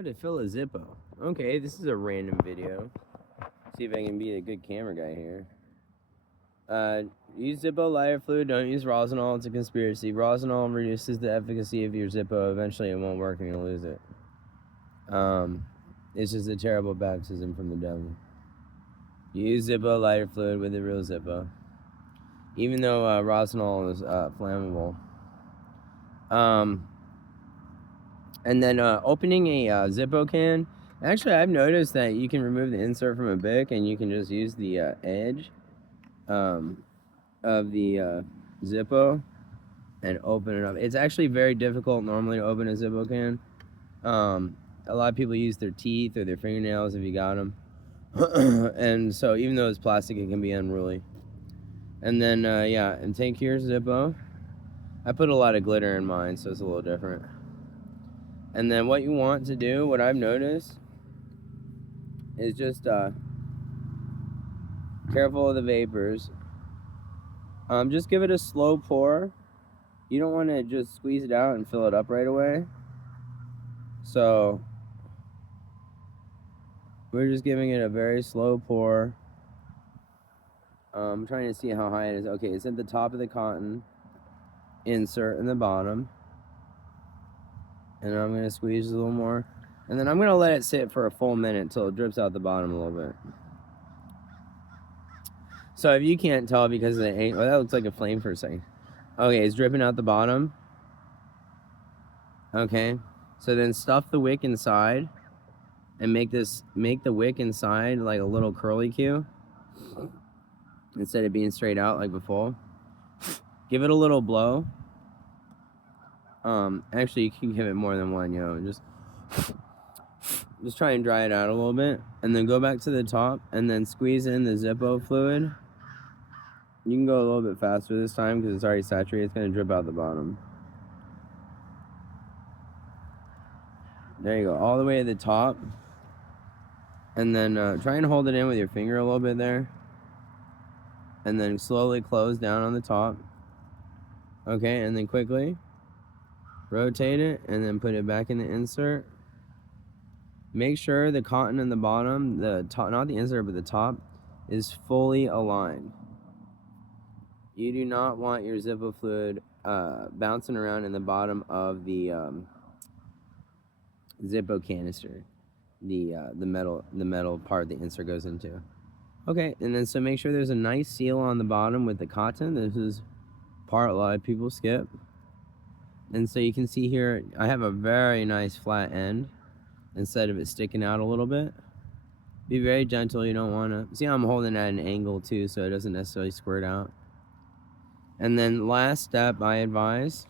How to fill a Zippo. Okay, this is a random video. See if I can be a good camera guy here. Use Zippo lighter fluid. Don't use Rosinol. It's a conspiracy. Rosinol reduces the efficacy of your Zippo. Eventually, it won't work and you'll lose it. It's just a terrible baptism from the devil. Use Zippo lighter fluid with a real Zippo. Even though Rosinol is flammable. And then opening a Zippo can. Actually, I've noticed that you can remove the insert from a Bic and you can just use the edge of the Zippo and open it up. It's actually very difficult normally to open a Zippo can. A lot of people use their teeth or their fingernails if you got them. And so even though it's plastic, it can be unruly. And then, yeah, and take your Zippo. I put a lot of glitter in mine, so it's a little different. And then what you want to do, what I've noticed, is just careful of the vapors. Just give it a slow pour. You don't want to just squeeze it out and fill it up right away. So we're just giving it a very slow pour. I'm trying to see how high it is. Okay, it's at the top of the cotton insert in the bottom. And I'm going to squeeze a little more. And then I'm going to let it sit for a full minute until it drips out the bottom a little bit. So if you can't tell because of the angle, that looks like a flame for a second. Okay, it's dripping out the bottom. Okay, so then stuff the wick inside and make the wick inside like a little curly Q instead of being straight out like before. Give it a little blow. Actually, you can give it more than one, just try and dry it out a little bit, and then go back to the top, and then squeeze in the Zippo fluid. You can go a little bit faster this time because it's already saturated. It's going to drip out the bottom. There you go, all the way to the top. And then try and hold it in with your finger a little bit there. And then slowly close down on the top. Okay, and then quickly rotate it and then put it back in the insert. Make sure the cotton in the bottom, the top, not the insert, but the top, is fully aligned. You do not want your Zippo fluid bouncing around in the bottom of the Zippo canister, the metal part the insert goes into. Okay, and then so make sure there's a nice seal on the bottom with the cotton. This is part a lot of people skip. And so you can see here, I have a very nice flat end instead of it sticking out a little bit. Be very gentle, you don't want to... See how I'm holding at an angle too, so it doesn't necessarily squirt out. And then last step, I advise,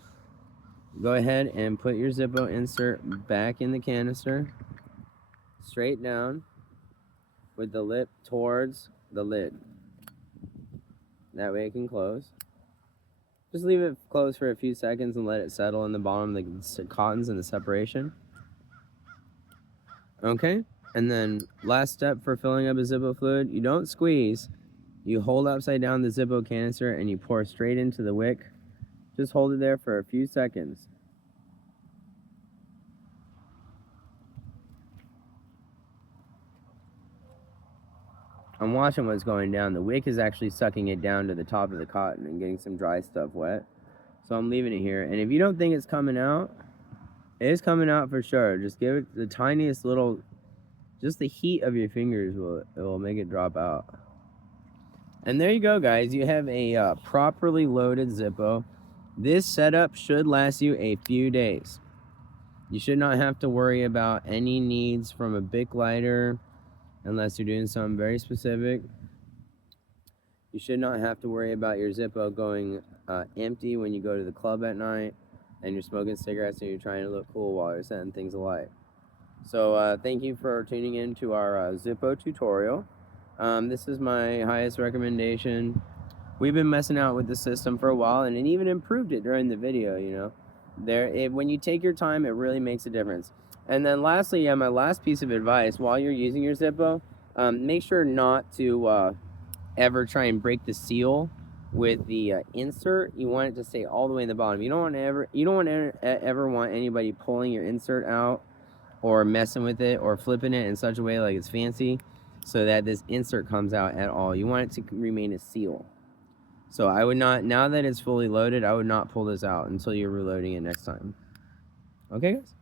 go ahead and put your Zippo insert back in the canister, straight down, with the lip towards the lid. That way it can close. Just leave it closed for a few seconds and let it settle in the bottom, the cottons and the separation. Okay, and then last step for filling up a Zippo fluid, you don't squeeze. You hold upside down the Zippo canister and you pour straight into the wick. Just hold it there for a few seconds. I'm watching what's going down. The wick is actually sucking it down to the top of the cotton and getting some dry stuff wet. So I'm leaving it here. And if you don't think it's coming out, it is coming out for sure. Just give it the tiniest little, just the heat of your fingers will make it drop out. And there you go, guys. You have a properly loaded Zippo. This setup should last you a few days. You should not have to worry about any needs from a Bic lighter unless you're doing something very specific. You should not have to worry about your Zippo going empty when you go to the club at night and you're smoking cigarettes and you're trying to look cool while you're setting things alight. So thank you for tuning in to our Zippo tutorial. This is my highest recommendation. We've been messing out with the system for a while, and it even improved it during the video, you know. When you take your time, it really makes a difference. And then lastly, my last piece of advice, while you're using your Zippo, make sure not to ever try and break the seal with the insert. You want it to stay all the way in the bottom. You don't want to ever want anybody pulling your insert out or messing with it or flipping it in such a way like it's fancy so that this insert comes out at all. You want it to remain a seal. So I would not, now that it's fully loaded, I would not pull this out until you're reloading it next time. Okay, guys?